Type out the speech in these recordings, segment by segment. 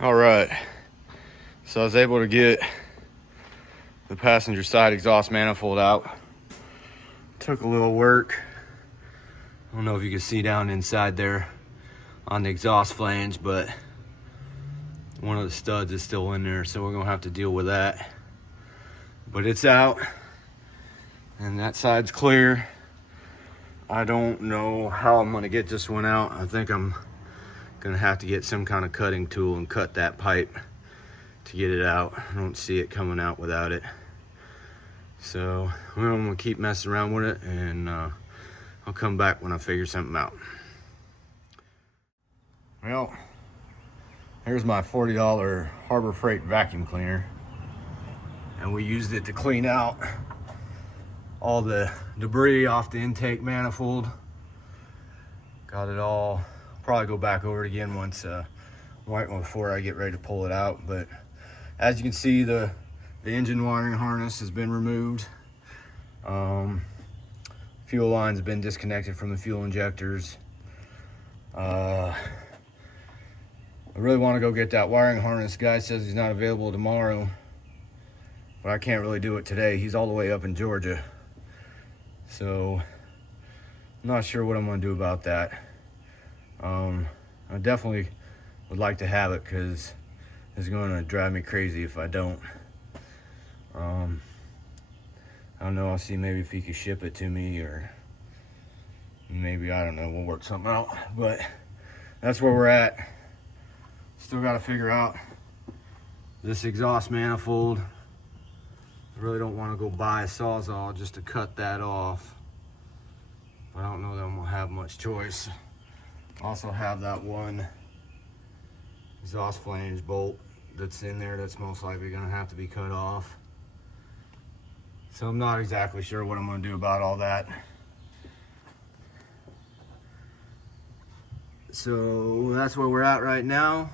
All right, so I was able to get the passenger side exhaust manifold out. Took a little work. I don't know if you can see down inside there on the exhaust flange, but one of the studs is still in there, so we're gonna have to deal with that. But it's out, and that side's clear. I don't know how I'm gonna get this one out. I think I'm gonna have to get some kind of cutting tool and cut that pipe to get it out. I don't see it coming out without it. So I'm gonna keep messing around with it, and I'll come back when I figure something out. Well, here's my $40 Harbor Freight vacuum cleaner, and we used it to clean out all the debris off the intake manifold. Got it all. Probably go back over it again once right before I get ready to pull it out. But as you can see, the engine wiring harness has been removed. Fuel lines have been disconnected from the fuel injectors. I really want to go get that wiring harness. Guy says he's not available tomorrow, but I can't really do it today. He's all the way up in Georgia, so I'm not sure what I'm going to do about that. I definitely would like to have it, because it's going to drive me crazy if I don't. I don't know. I'll see maybe if he could ship it to me, or maybe, I don't know, we'll work something out. But that's where we're at. Still got to figure out this exhaust manifold. I really don't want to go buy a Sawzall just to cut that off, but I don't know that I'm gonna have much choice. Also have that one exhaust flange bolt that's in there that's most likely gonna have to be cut off. So I'm not exactly sure what I'm gonna do about all that. So that's where we're at right now.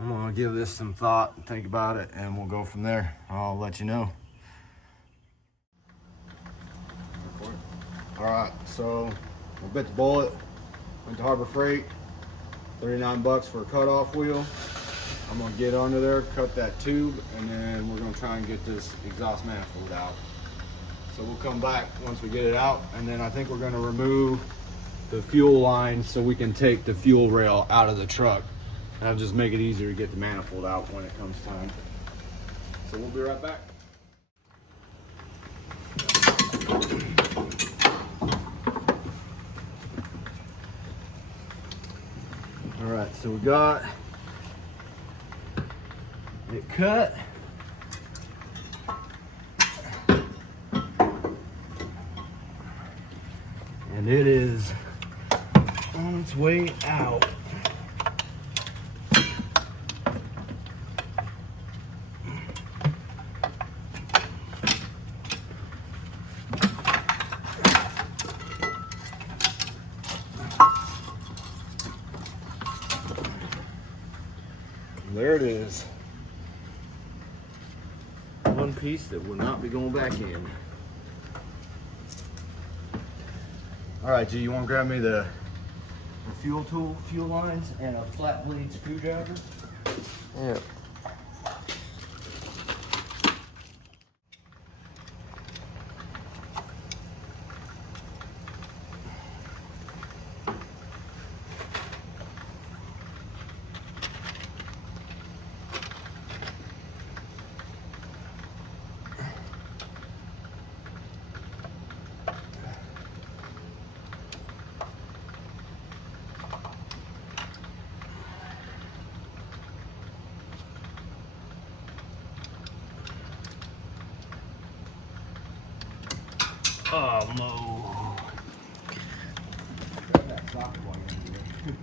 I'm gonna give this some thought and think about it, and we'll go from there. I'll let you know. All right, so I bit the bullet. Went to Harbor Freight, 39 bucks for a cutoff wheel. I'm gonna get under there, cut that tube, and then we're gonna try and get this exhaust manifold out. So we'll come back once we get it out, and then I think we're gonna remove the fuel line so we can take the fuel rail out of the truck. That'll just make it easier to get the manifold out when it comes time. So we'll be right back. All right, so we got it cut. And it is on its way out. There it is. One piece that will not be going back in. All right, G, you want to grab me the fuel tool, fuel lines, and a flat blade screwdriver? Yeah. Oh no. Grab that socket while you're in here.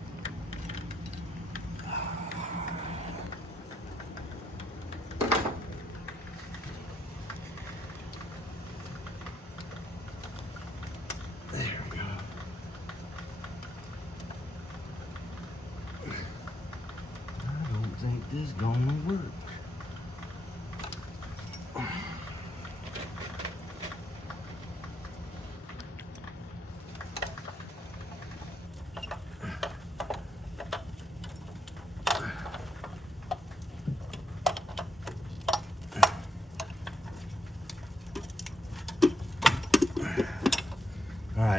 There we go. I don't think this is gonna work.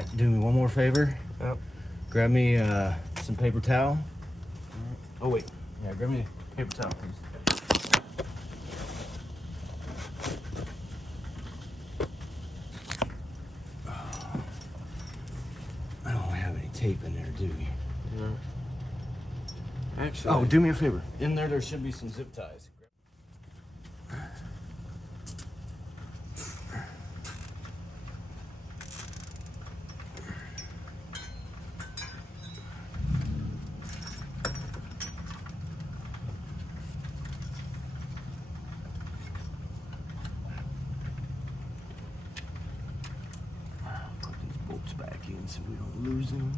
right, do me one more favor. Yep. Grab me some paper towel. Oh wait. Yeah, grab me a paper towel, please. I don't have any tape in there, do you? No. Actually. Oh, do me a favor. In there should be some zip ties. Put these bolts back in so we don't lose them.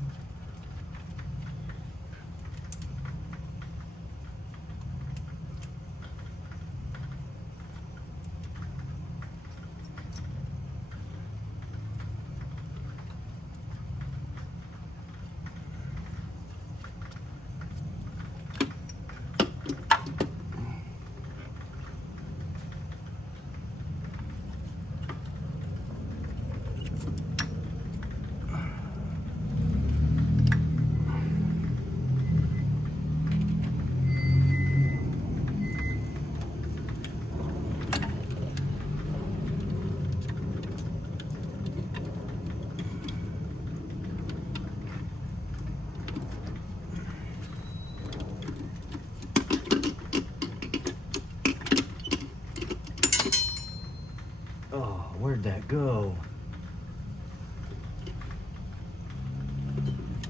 Oh, where'd that go?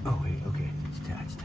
Oh, wait, okay, it's attached.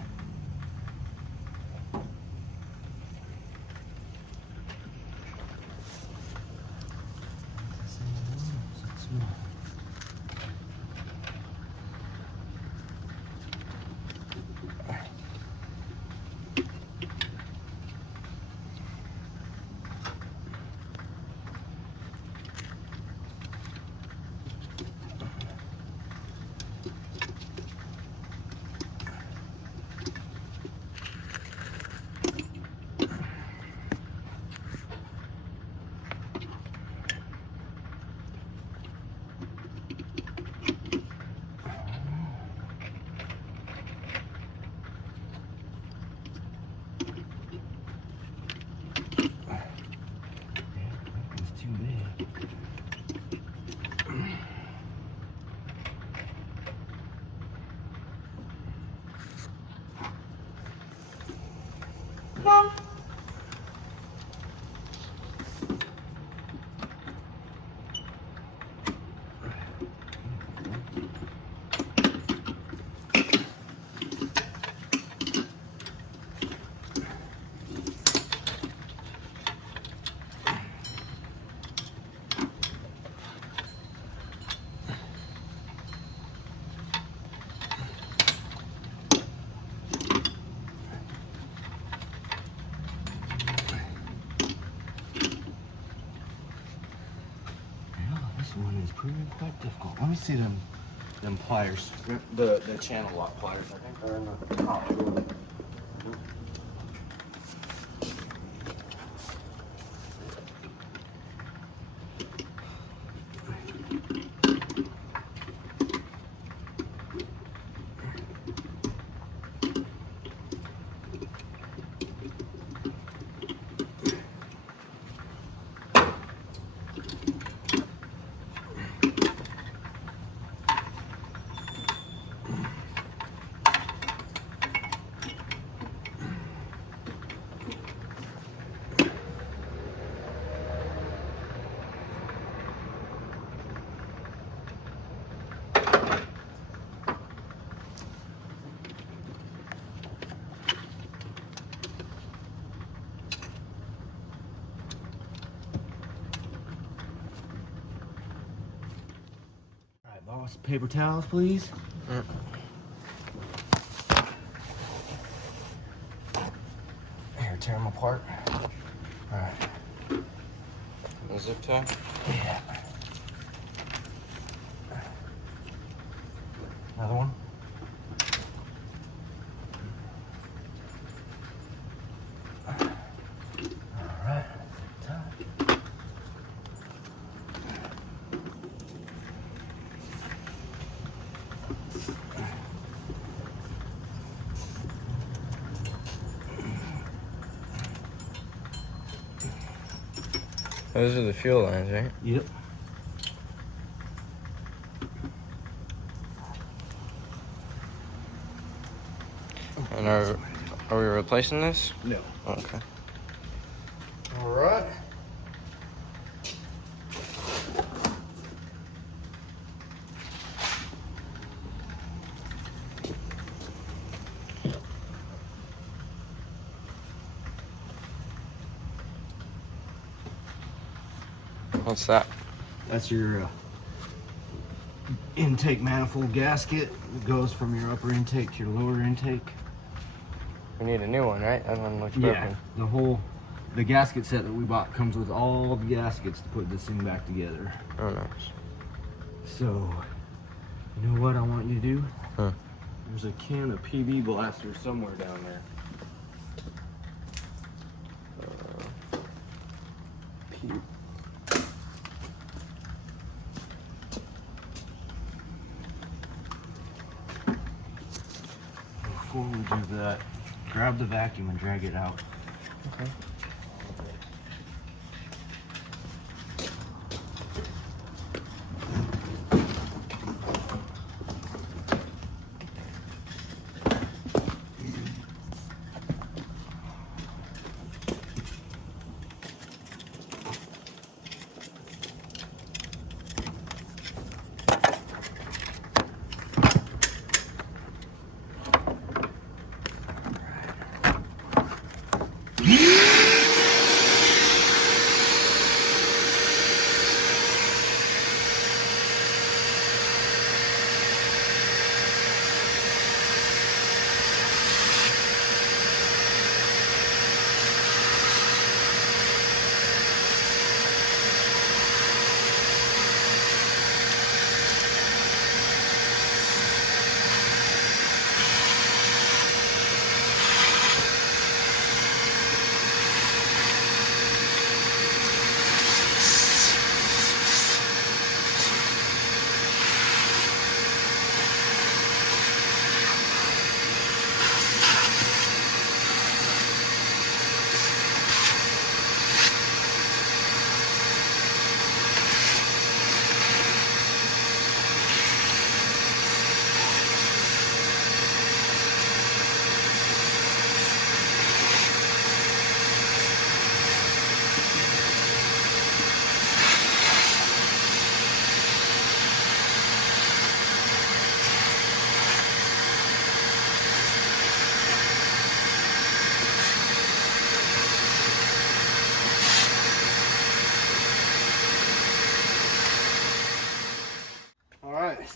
This one is proving quite difficult. Let me see them pliers. The channel lock pliers, I think, are in the top drawer. Boss, paper towels, please. Here, tear them apart. All right. A zip tie? Yeah. Another one? All right. Tie. Those are the fuel lines, right? Yep. And are we replacing this? No. Okay. All right. What's that? That's your intake manifold gasket. It goes from your upper intake to your lower intake. We need a new one, right? That one looks broken. The gasket set that we bought comes with all the gaskets to put this thing back together. Oh, nice. So, you know what I want you to do? Huh. There's a can of PB blaster somewhere down there. Before we do that, grab the vacuum and drag it out. Okay.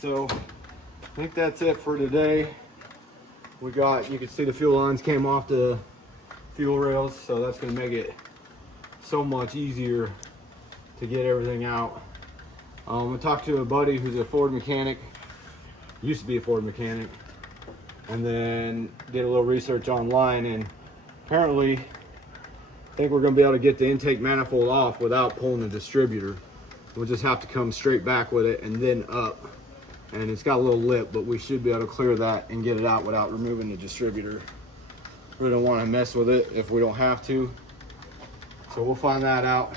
So I think that's it for today. You can see the fuel lines came off the fuel rails, so that's going to make it so much easier to get everything out. I talked to a buddy who's a Ford mechanic, used to be a Ford mechanic, and then did a little research online, and apparently I think we're going to be able to get the intake manifold off without pulling the distributor. We'll just have to come straight back with it and then up. And it's got a little lip, but we should be able to clear that and get it out without removing the distributor. We don't want to mess with it if we don't have to. So we'll find that out.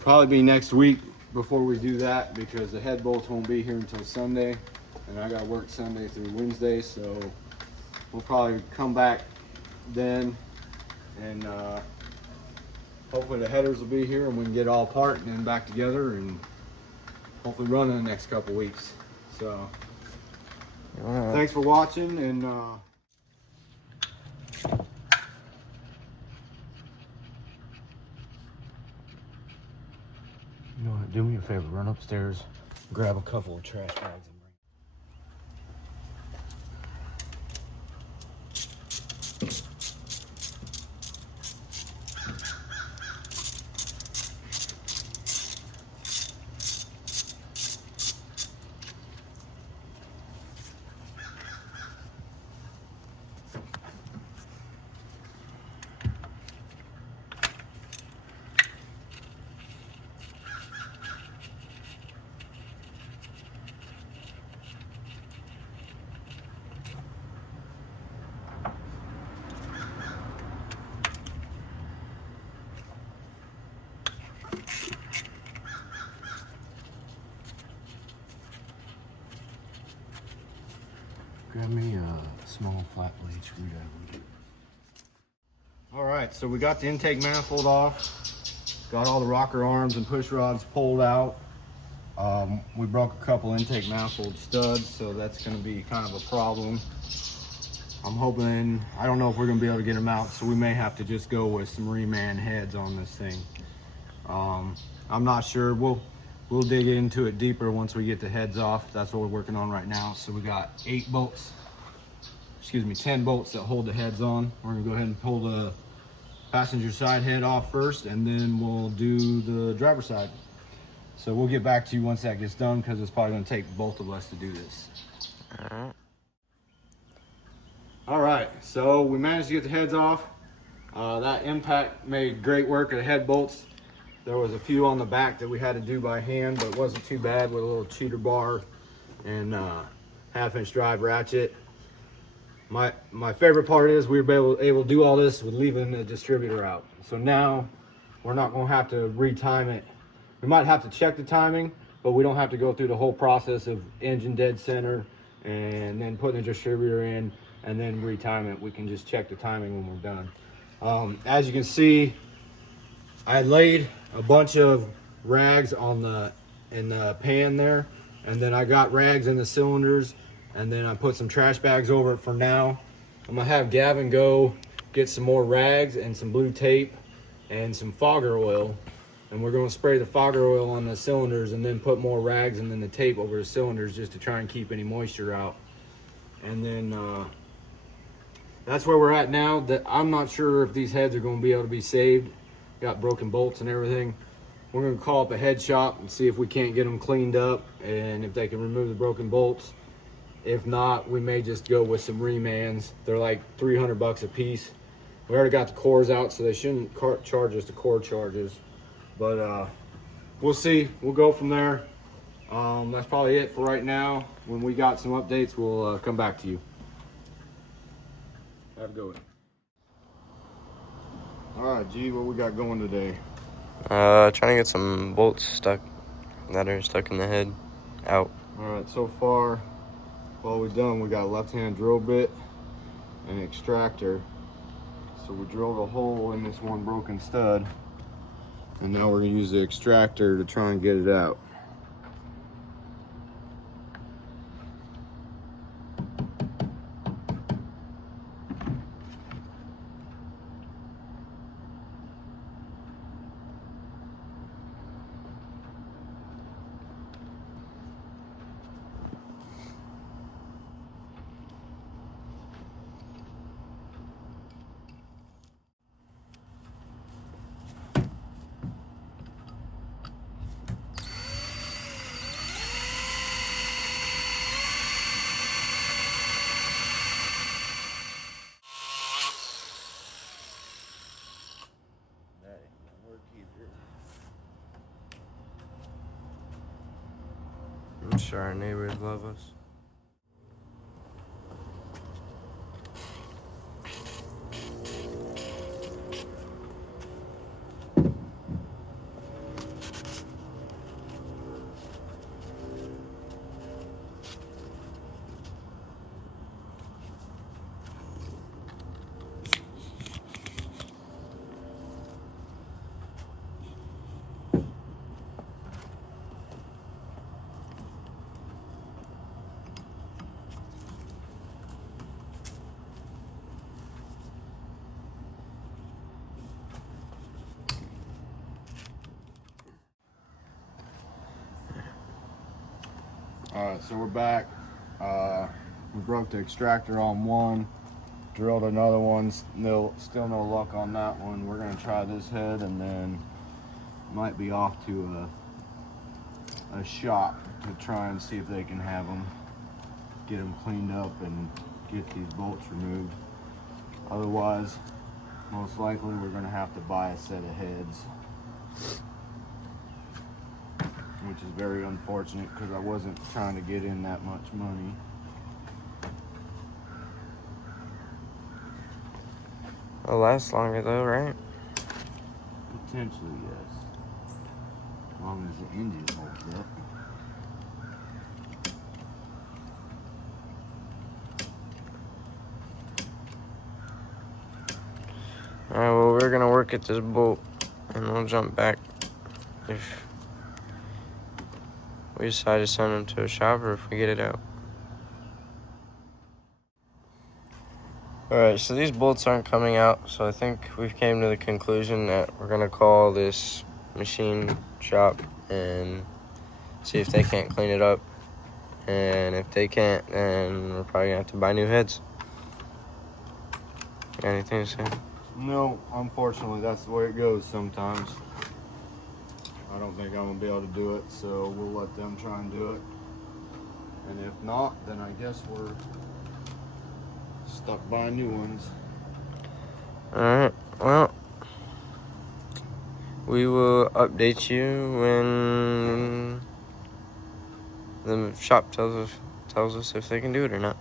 Probably be next week before we do that, because the head bolts won't be here until Sunday. And I got to work Sunday through Wednesday, so we'll probably come back then. And hopefully the headers will be here and we can get it all apart and then back together and hopefully run in the next couple weeks. So thanks for watching, and you know what, do me a favor, run upstairs, grab a couple of trash bags and Grab me a small flat blade screwdriver. All right, so we got the intake manifold off. Got all the rocker arms and push rods pulled out. We broke a couple intake manifold studs, so that's going to be kind of a problem. I'm hoping, I don't know if we're going to be able to get them out, so we may have to just go with some reman heads on this thing. I'm not sure. We'll dig into it deeper once we get the heads off. That's what we're working on right now. So we got 10 bolts that hold the heads on. We're going to go ahead and pull the passenger side head off first, and then we'll do the driver side. So we'll get back to you once that gets done, because it's probably going to take both of us to do this. All right, so we managed to get the heads off. That impact made great work of the head bolts. There was a few on the back that we had to do by hand, but it wasn't too bad with a little cheater bar and 1/2-inch drive ratchet. My favorite part is we were able to do all this with leaving the distributor out. So now we're not going to have to retime it. We might have to check the timing, but we don't have to go through the whole process of engine dead center and then putting the distributor in and then retime it. We can just check the timing when we're done. As you can see, I laid a bunch of rags in the pan there, and then I got rags in the cylinders, and then I put some trash bags over it for now. I'm gonna have Gavin go get some more rags and some blue tape and some fogger oil, and we're gonna spray the fogger oil on the cylinders and then put more rags and then the tape over the cylinders just to try and keep any moisture out. And then that's where we're at now. That I'm not sure if these heads are gonna be able to be saved. Got broken bolts and everything. We're gonna call up a head shop and see if we can't get them cleaned up and if they can remove the broken bolts. If not, we may just go with some remans. They're like $300 a piece. We already got the cores out, so they shouldn't charge us the core charges. But we'll see. We'll go from there. That's probably it for right now. When we got some updates, we'll come back to you. Have a good one. All right, G, what we got going today? Trying to get some bolts that are stuck in the head out. All right, so far, what we've done, we got a left-hand drill bit and an extractor. So we drilled a hole in this one broken stud, and now we're gonna use the extractor to try and get it out. I'm sure our neighbors love us. All right, so we're back. We broke the extractor on one, drilled another one. Still no luck on that one. We're gonna try this head, and then might be off to a shop to try and see if they can have them, get them cleaned up and get these bolts removed. Otherwise, most likely we're gonna have to buy a set of heads, which is very unfortunate because I wasn't trying to get in that much money. It'll last longer though, right? Potentially, yes. As long as the engine holds up. look at this bolt, and we'll jump back if we decide to send them to a shop or if we get it out. Alright, so these bolts aren't coming out, so I think we've came to the conclusion that we're gonna call this machine shop and see if they can't clean it up. And if they can't, then we're probably gonna have to buy new heads. Got anything to say? No, unfortunately, that's the way it goes sometimes. I don't think I'm gonna be able to do it, so we'll let them try and do it. And if not, then I guess we're stuck buying new ones. Alright, well, we will update you when the shop tells us if they can do it or not.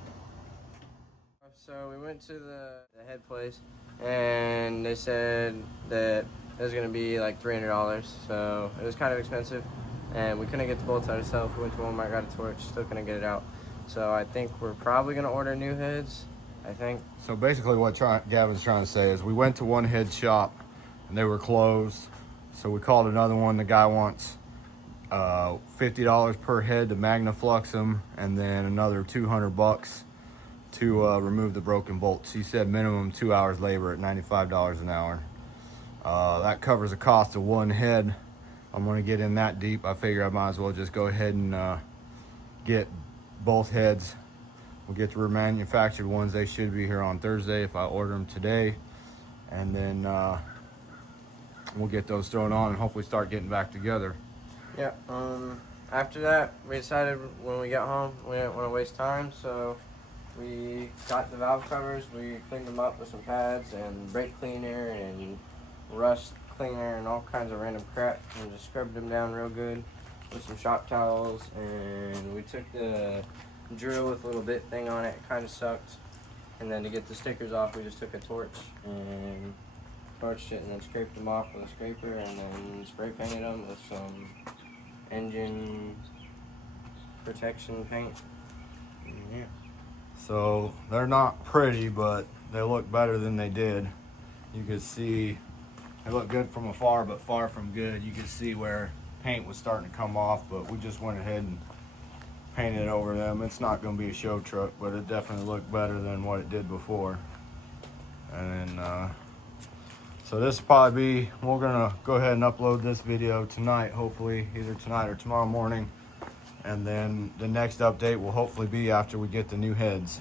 So we went to the head place, and they said that it was going to be like $300, so it was kind of expensive, and we couldn't get the bolts out ourselves. We went to Walmart, got a torch, still couldn't get it out. So I think we're probably going to order new heads, I think. So basically what Gavin's trying to say is we went to one head shop, and they were closed. So we called another one. The guy wants $50 per head to magnaflux them, and then another $200 to remove the broken bolts. He said minimum 2 hours labor at $95 an hour. That covers the cost of one head. I'm gonna get in that deep. I figure I might as well just go ahead and get both heads. We'll get the remanufactured ones. They should be here on Thursday if I order them today, and then we'll get those thrown on and hopefully start getting back together. Yeah, after that, we decided when we got home, we didn't want to waste time, so we got the valve covers, we cleaned them up with some pads and brake cleaner and rust cleaner and all kinds of random crap, and just scrubbed them down real good with some shop towels, and we took the drill with a little bit thing on it. It kind of sucked, and then to get the stickers off, we just took a torch and torched it and then scraped them off with a scraper, and then spray painted them with some engine protection paint. Yeah. So they're not pretty, but they look better than they did. You can see they look good from afar, but far from good. You can see where paint was starting to come off, but we just went ahead and painted over them. It's not going to be a show truck, but it definitely looked better than what it did before. And then so this will probably be, we're gonna go ahead and upload this video tonight, hopefully either tonight or tomorrow morning. And then the next update will hopefully be after we get the new heads.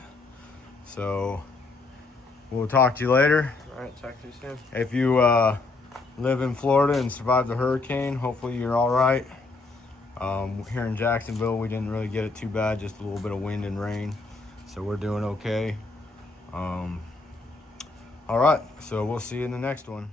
So we'll talk to you later. All right, talk to you soon. If you live in Florida and survived the hurricane, hopefully you're all right. Here in Jacksonville, we didn't really get it too bad, just a little bit of wind and rain. So we're doing okay. All right, so we'll see you in the next one.